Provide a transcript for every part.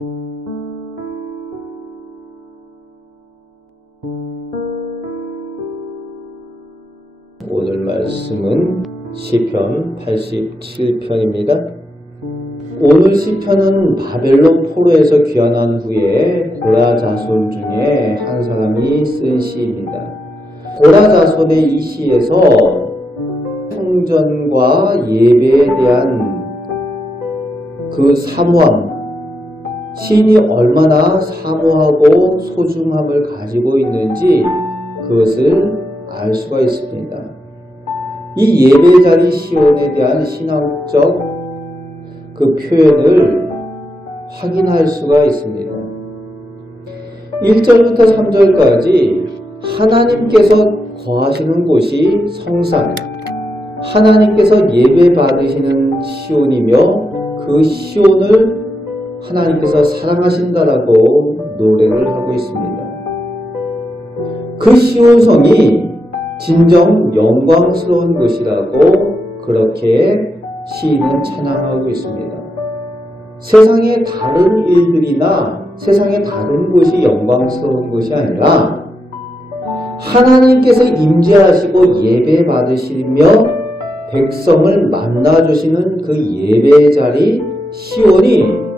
오늘 말씀은 시편 87편입니다. 오늘 시편은 바벨론 포로에서 귀환한 후에 고라 자손 중에 한 사람이 쓴 시입니다. 고라 자손의 이 시에서 성전과 예배에 대한 그 사모함, 시인이 얼마나 사모하고 소중함을 가지고 있는지 그것을 알 수가 있습니다. 이 예배자리 시온에 대한 신앙적 그 표현을 확인할 수가 있습니다. 1절부터 3절까지 하나님께서 거하시는 곳이 성산, 하나님께서 예배 받으시는 시온이며 그 시온을 하나님께서 사랑하신다라고 노래를 하고 있습니다. 그 시온성이 진정 영광스러운 것이라고 그렇게 시인은 찬양하고 있습니다. 세상의 다른 일들이나 세상의 다른 것이 영광스러운 것이 아니라 하나님께서 임재하시고 예배 받으시며 백성을 만나주시는 그 예배 자리 시온이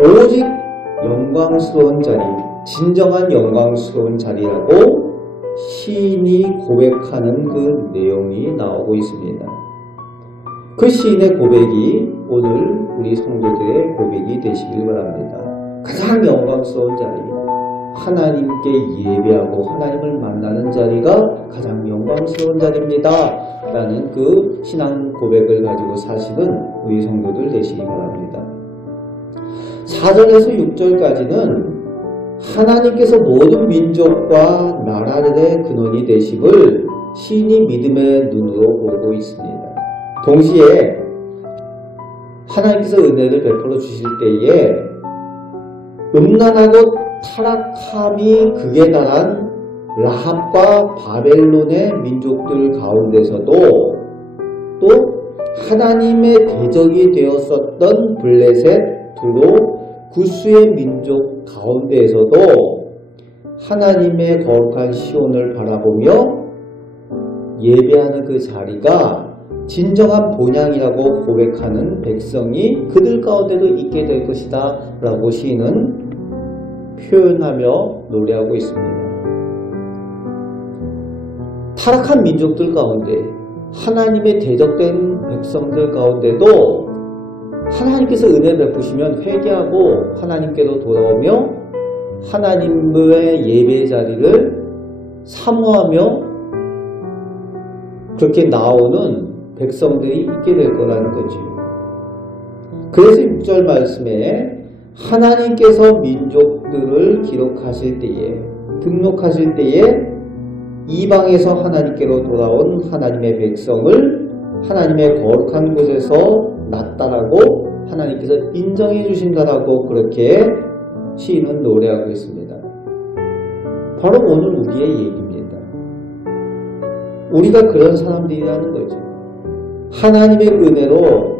오직 영광스러운 자리, 진정한 영광스러운 자리라고 시인이 고백하는 그 내용이 나오고 있습니다. 그 시인의 고백이 오늘 우리 성도들의 고백이 되시길 바랍니다. 가장 영광스러운 자리, 하나님께 예배하고 하나님을 만나는 자리가 가장 영광스러운 자리입니다. 라는 그 신앙 고백을 가지고 사시는 우리 성도들 되시기 바랍니다. 4절에서 6절까지는 하나님께서 모든 민족과 나라들의 근원이 되심을 시인이 믿음의 눈으로 보고 있습니다. 동시에 하나님께서 은혜를 베풀어 주실 때에 음란하고 타락함이 극에 달한 라합과 바벨론의 민족들 가운데서도 또 하나님의 대적이 되었었던 블레셋, 두로, 구스의 민족 가운데에서도 하나님의 거룩한 시온을 바라보며 예배하는 그 자리가 진정한 본향이라고 고백하는 백성이 그들 가운데도 있게 될 것이다 라고 시인은 표현하며 노래하고 있습니다. 타락한 민족들 가운데 하나님의 대적된 백성들 가운데도 하나님께서 은혜 베푸시면 회개하고 하나님께로 돌아오며 하나님의 예배 자리를 사모하며 그렇게 나오는 백성들이 있게 될 거라는 거죠. 그래서 6절 말씀에 하나님께서 민족들을 기록하실 때에, 등록하실 때에 이방에서 하나님께로 돌아온 하나님의 백성을 하나님의 거룩한 곳에서 났다라고 하나님께서 인정해 주신다라고 그렇게 시인은 노래하고 있습니다. 바로 오늘 우리의 얘기입니다. 우리가 그런 사람들이라는 거죠. 하나님의 은혜로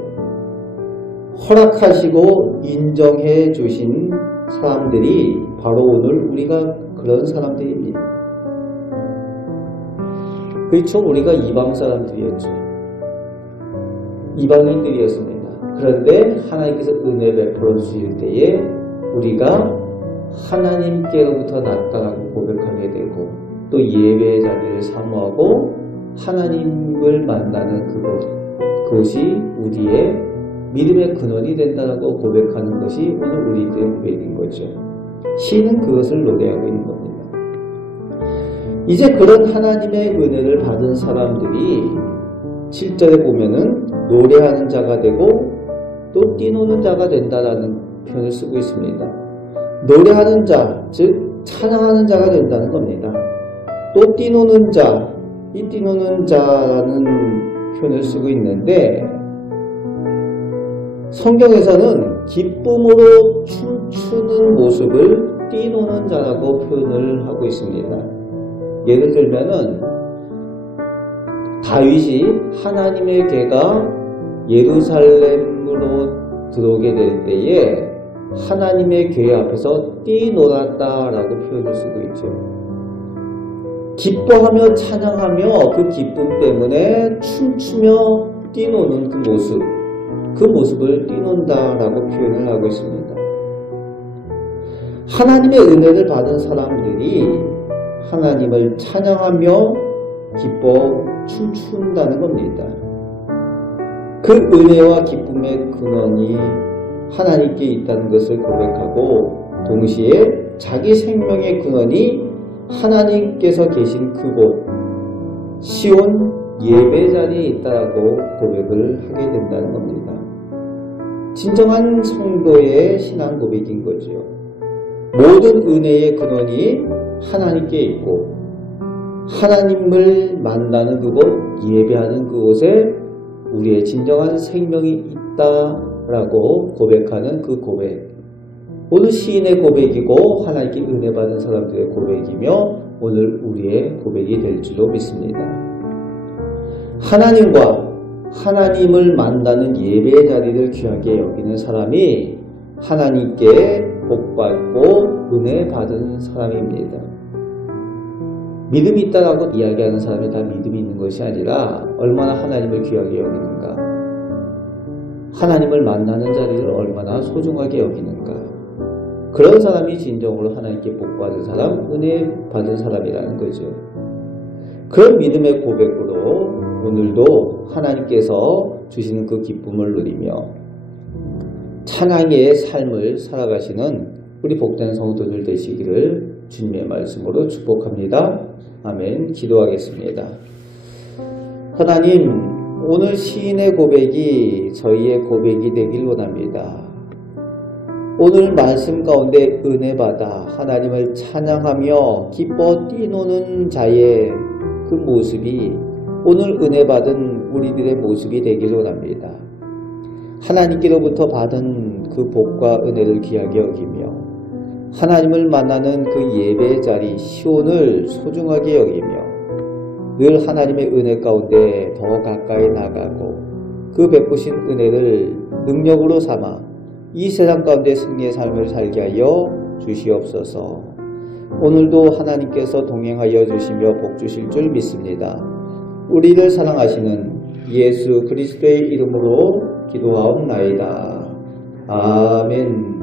허락하시고 인정해 주신 사람들이 바로 오늘 우리가 그런 사람들입니다. 그렇죠. 우리가 이방 사람들이었죠. 이방인들이었습니다. 그런데 하나님께서 은혜 베풀어 주실 때에 우리가 하나님께로부터 났다라고 고백하게 되고 또 예배의 자리를 사모하고 하나님을 만나는 그것이 우리의 믿음의 근원이 된다라고 고백하는 것이 오늘 우리들의 고백인 거죠. 시는 그것을 노래하고 있는 겁니다. 이제 그런 하나님의 은혜를 받은 사람들이 7절에 보면은 노래하는 자가 되고 또 뛰노는 자가 된다라는 표현을 쓰고 있습니다. 노래하는 자, 즉 찬양하는 자가 된다는 겁니다. 또 뛰노는 자, 이 뛰노는 자라는 표현을 쓰고 있는데 성경에서는 기쁨으로 춤추는 모습을 뛰노는 자라고 표현을 하고 있습니다. 예를 들면은 다윗이 하나님의 궤가 예루살렘으로 들어오게 될 때에 하나님의 교회 앞에서 뛰놀았다라고 표현할 수도 있죠. 기뻐하며 찬양하며 그 기쁨 때문에 춤추며 뛰노는 그 모습을 뛰논다라고 표현을 하고 있습니다. 하나님의 은혜를 받은 사람들이 하나님을 찬양하며 기뻐 춤춘다는 겁니다. 그 은혜와 기쁨의 근원이 하나님께 있다는 것을 고백하고 동시에 자기 생명의 근원이 하나님께서 계신 그곳 시온 예배 자리에 있다고 고백을 하게 된다는 겁니다. 진정한 성도의 신앙 고백인 거죠. 모든 은혜의 근원이 하나님께 있고 하나님을 만나는 그곳, 예배하는 그곳에 우리의 진정한 생명이 있다라고 고백하는 그 고백. 오늘 시인의 고백이고 하나님께 은혜 받은 사람들의 고백이며 오늘 우리의 고백이 될 줄로 믿습니다. 하나님과 하나님을 만나는 예배 자리를 귀하게 여기는 사람이 하나님께 복받고 은혜 받은 사람입니다. 믿음이 있다라고 이야기하는 사람이 다 믿음이 있는 것이 아니라 얼마나 하나님을 귀하게 여기는가, 하나님을 만나는 자리를 얼마나 소중하게 여기는가, 그런 사람이 진정으로 하나님께 복받은 사람, 은혜 받은 사람이라는 거죠. 그런 믿음의 고백으로 오늘도 하나님께서 주시는 그 기쁨을 누리며 찬양의 삶을 살아가시는 우리 복된 성도들 되시기를 주님의 말씀으로 축복합니다. 아멘. 기도하겠습니다. 하나님, 오늘 시인의 고백이 저희의 고백이 되길 원합니다. 오늘 말씀 가운데 은혜 받아 하나님을 찬양하며 기뻐 뛰노는 자의 그 모습이 오늘 은혜 받은 우리들의 모습이 되길 원합니다. 하나님께로부터 받은 그 복과 은혜를 귀하게 여기며 하나님을 만나는 그 예배 자리 시온을 소중하게 여기며 늘 하나님의 은혜 가운데 더 가까이 나가고 그 베푸신 은혜를 능력으로 삼아 이 세상 가운데 승리의 삶을 살게 하여 주시옵소서. 오늘도 하나님께서 동행하여 주시며 복 주실 줄 믿습니다. 우리를 사랑하시는 예수 그리스도의 이름으로 기도하옵나이다. 아멘.